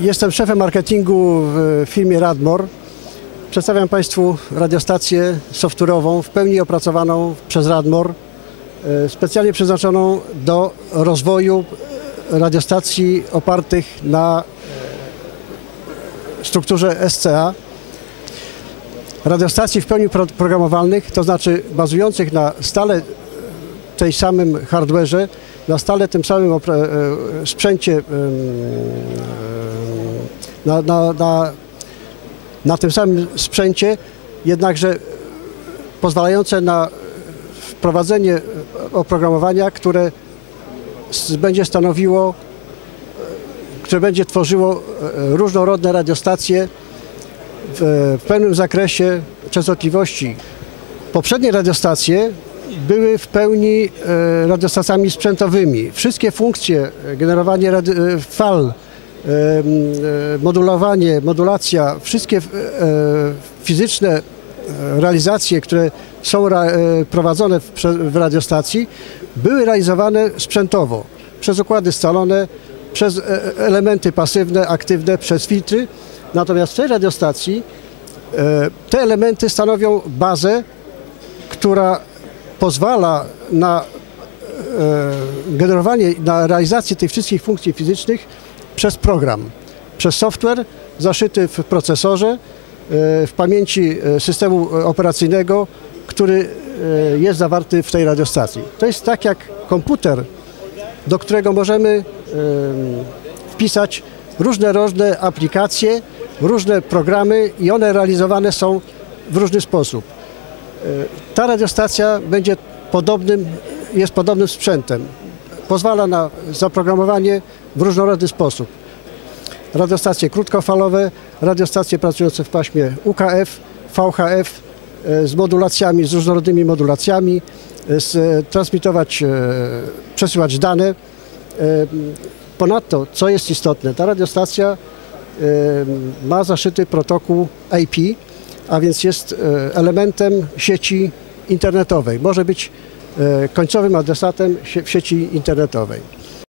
Jestem szefem marketingu w firmie Radmor. Przedstawiam Państwu radiostację software'ową w pełni opracowaną przez Radmor, e, specjalnie przeznaczoną do rozwoju radiostacji opartych na e, strukturze SCA. Radiostacji w pełni pro- programowalnych, to znaczy bazujących na stale tej samym hardware'ze, na stale tym samym opra- e, sprzęcie, e, na, na, na, na tym samym sprzęcie, jednakże pozwalające na wprowadzenie oprogramowania, które będzie stanowiło, e, które będzie tworzyło e, różnorodne radiostacje w, w pełnym zakresie częstotliwości. Poprzednie radiostacje były w pełni e, radiostacjami sprzętowymi. Wszystkie funkcje, e, generowanie e, fal, modulowanie, modulacja, wszystkie fizyczne realizacje, które są prowadzone w, radiostacji, były realizowane sprzętowo przez układy scalone, przez elementy pasywne, aktywne, przez filtry. Natomiast w tej radiostacji te elementy stanowią bazę, która pozwala na e, generowanie, na realizację tych wszystkich funkcji fizycznych przez program, przez software zaszyty w procesorze, e, w pamięci e, systemu operacyjnego, który jest zawarty w tej radiostacji. To jest tak jak komputer, do którego możemy em, wpisać różne różne aplikacje, różne programy i one realizowane są w różny sposób. E, Ta radiostacja będzie podobnym, jest podobnym sprzętem. Pozwala na zaprogramowanie w różnorodny sposób. Radiostacje krótkofalowe, radiostacje pracujące w paśmie UKF, VHF e, z modulacjami, z różnorodnymi modulacjami, e, z, transmitować, przesyłać dane. Ponadto, co jest istotne, ta radiostacja ma zaszyty protokół IP, a więc jest e, elementem sieci internetowej. Może być e, końcowym adresatem w sieci internetowej.